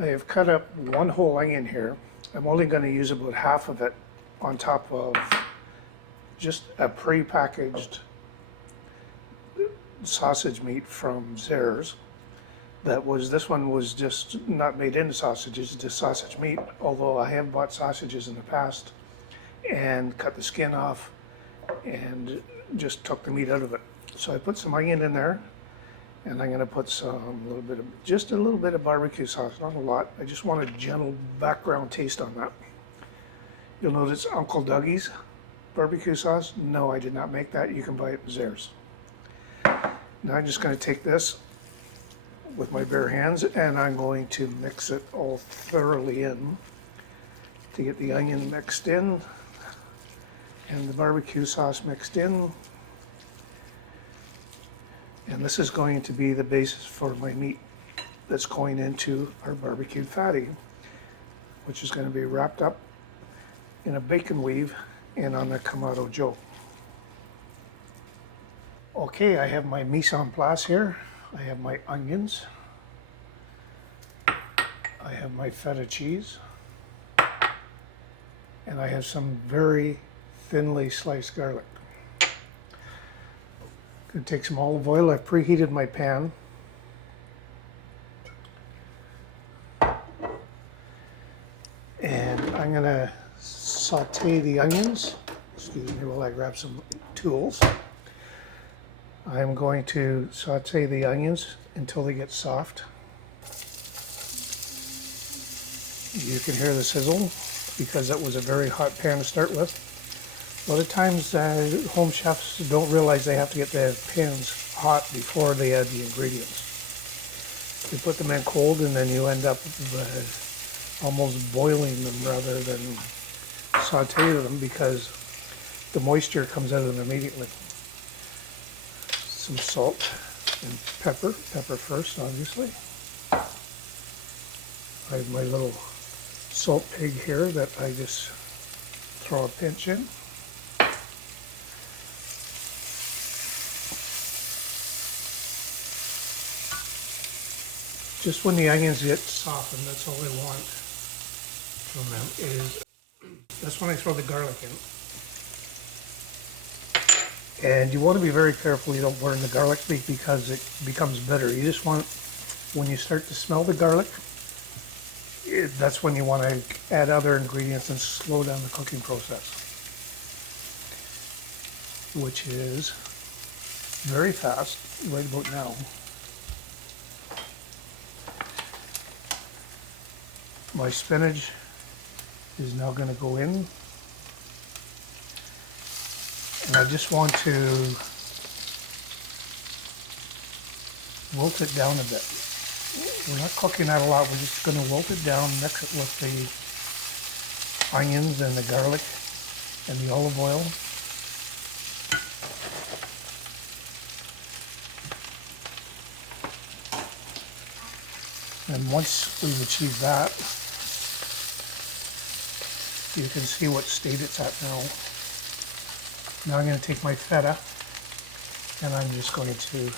I have cut up one whole onion here. I'm only going to use about half of it on top of just a pre-packaged sausage meat from Zehrs. This one was just not made into sausages, just sausage meat, although I have bought sausages in the past and cut the skin off and just took the meat out of it. So I put some onion in there, and I'm going to put just a little bit of barbecue sauce, not a lot. I just want a gentle background taste on that. You'll notice Uncle Dougie's barbecue sauce. No, I did not make that. You can buy it at Zehrs. Now I'm just going to take this with my bare hands and I'm going to mix it all thoroughly in to get the onion mixed in and the barbecue sauce mixed in. And this is going to be the basis for my meat that's going into our BBQ Fatty, which is going to be wrapped up in a bacon weave and on the Kamado Joe. Okay, I have my mise en place here. I have my onions. I have my feta cheese. And I have some very thinly sliced garlic. Gonna take some olive oil. I've preheated my pan. And I'm gonna saute the onions. Excuse me while I grab some tools. I'm going to saute the onions until they get soft. You can hear the sizzle because that was a very hot pan to start with. A lot of times home chefs don't realize they have to get the pans hot before they add the ingredients. You put them in cold and then you end up almost boiling them rather than sauteing them because the moisture comes out of them immediately. Some salt and pepper first obviously. I have my little salt pig here that I just throw a pinch in. Just when the onions get softened, that's all I want from them that's when I throw the garlic in. And you want to be very careful you don't burn the garlic because it becomes bitter. You just want, when you start to smell the garlic, that's when you want to add other ingredients and slow down the cooking process, which is very fast right about now. My spinach is now going to go in, and I just want to wilt it down a bit. We're not cooking that a lot, we're just going to wilt it down, mix it with the onions and the garlic and the olive oil. And once we've achieved that, you can see what state it's at now. Now I'm going to take my feta and I'm just going to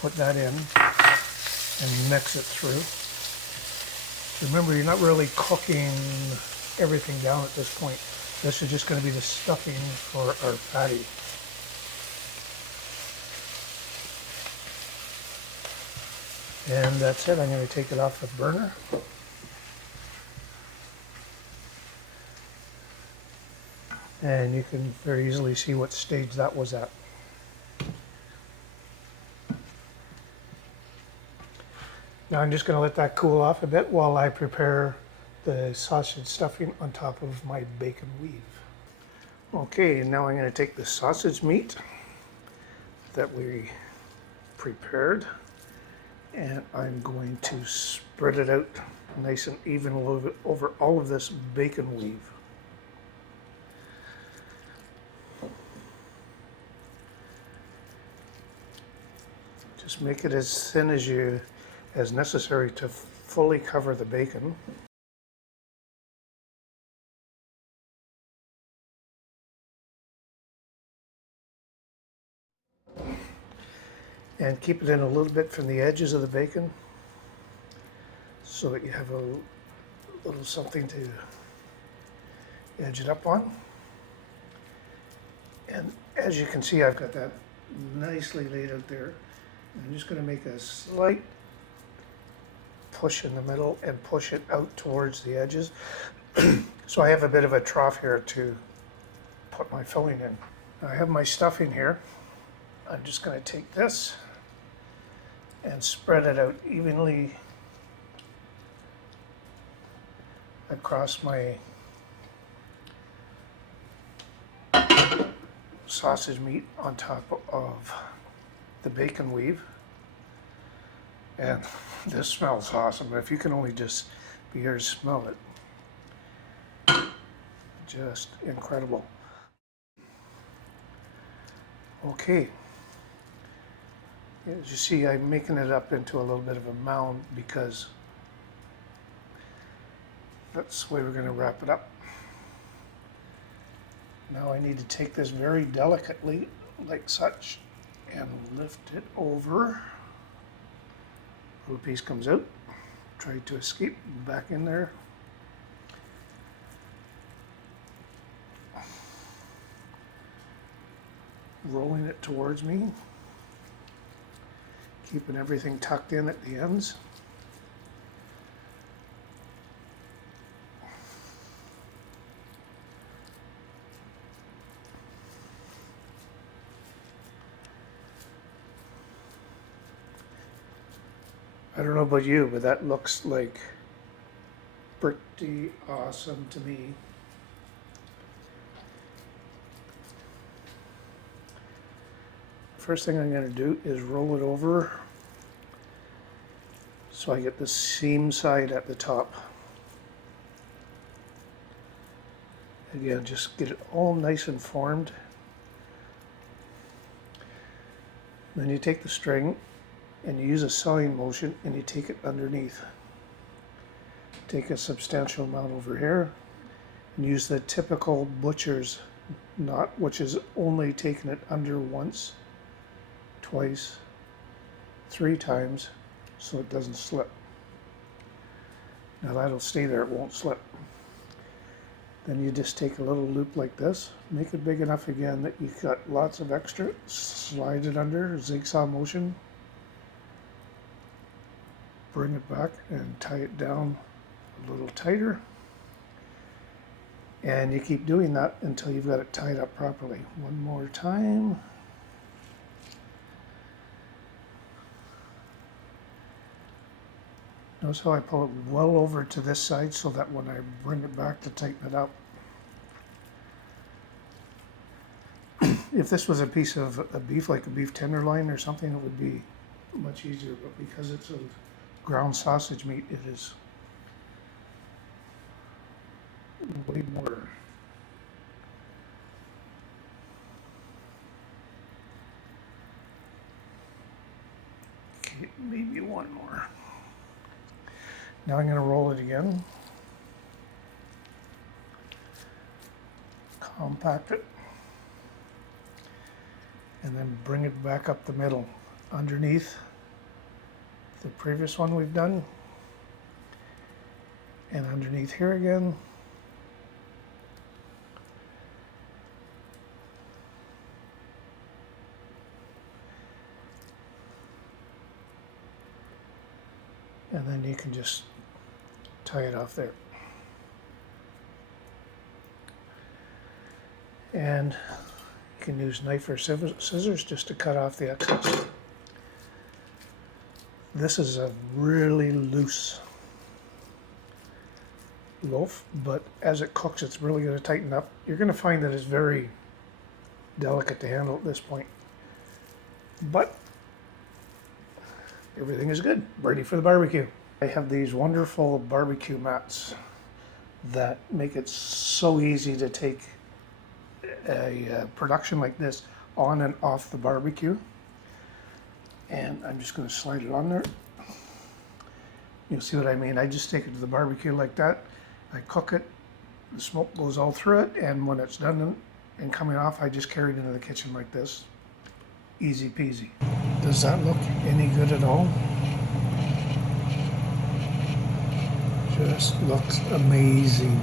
put that in and mix it through. Remember, you're not really cooking everything down at this point. This is just going to be the stuffing for our patty. And that's it. I'm going to take it off the burner. And you can very easily see what stage that was at. Now I'm just going to let that cool off a bit while I prepare the sausage stuffing on top of my bacon weave. Okay, now I'm going to take the sausage meat that we prepared and I'm going to spread it out nice and even over all of this bacon weave. Just make it as thin as necessary to fully cover the bacon. And keep it in a little bit from the edges of the bacon so that you have a little something to edge it up on. And as you can see, I've got that nicely laid out there. I'm just going to make a slight push in the middle and push it out towards the edges. So I have a bit of a trough here to put my filling in. I have my stuffing here. I'm just going to take this and spread it out evenly across my sausage meat on top of the bacon weave. And this smells awesome. If you can only just be here to smell it, just incredible. Okay, as you see, I'm making it up into a little bit of a mound because that's the way we're going to wrap it up. Now I need to take this very delicately, like such, and lift it over. Little piece comes out. Try to escape, back in there. Rolling it towards me. Keeping everything tucked in at the ends. I don't know about you, but that looks like pretty awesome to me. First thing I'm going to do is roll it over so I get the seam side at the top. Again, just get it all nice and formed. Then you take the string and you use a sewing motion and you take it underneath. Take a substantial amount over here and use the typical butcher's knot, which is only taking it under once, twice, 3 times, so it doesn't slip. Now that'll stay there, it won't slip. Then you just take a little loop like this, make it big enough again that you've got lots of extra, slide it under, zigzag motion, bring it back and tie it down a little tighter. And you keep doing that until you've got it tied up properly. One more time. Notice how I pull it well over to this side so that when I bring it back to tighten it up. If this was a piece of a beef, like a beef tenderloin or something, it would be much easier, but because it's a ground sausage meat, it is way more. Okay, maybe one more. Now I'm going to roll it again, compact it, and then bring it back up the middle underneath the previous one we've done, and underneath here again. And then you can just tie it off there. And you can use knife or scissors just to cut off the excess. This is a really loose loaf, but as it cooks, it's really going to tighten up. You're going to find that it's very delicate to handle at this point. But everything is good, ready for the barbecue. I have these wonderful barbecue mats that make it so easy to take a production like this on and off the barbecue. And I'm just going to slide it on there. You'll see what I mean. I just take it to the barbecue like that. I cook it, the smoke goes all through it, and when it's done and coming off, I just carry it into the kitchen like this. Easy peasy. Does that look any good at all? Just looks amazing.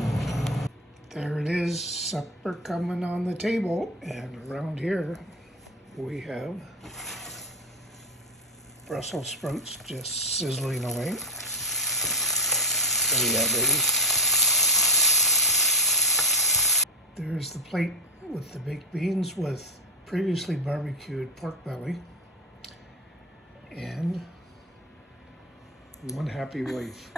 There it is, supper coming on the table, and around here we have Brussels sprouts just sizzling away. Oh yeah, baby. There's the plate with the baked beans with previously barbecued pork belly and one happy wife.